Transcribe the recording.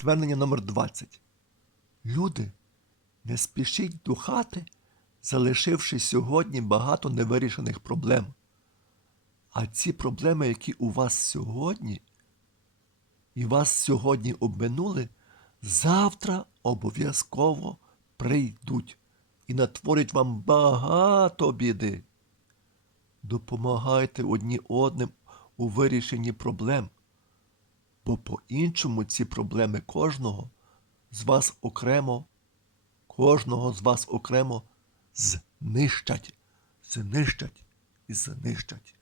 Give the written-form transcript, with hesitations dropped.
Звернення номер 20. Люди, не спішіть до хати, залишивши сьогодні багато невирішених проблем. А ці проблеми, які у вас сьогодні, і вас сьогодні обминули, завтра обов'язково прийдуть і натворять вам багато біди. Допомагайте одні одним у вирішенні проблем, бо по-іншому ці проблеми кожного з вас окремо знищать і знищать.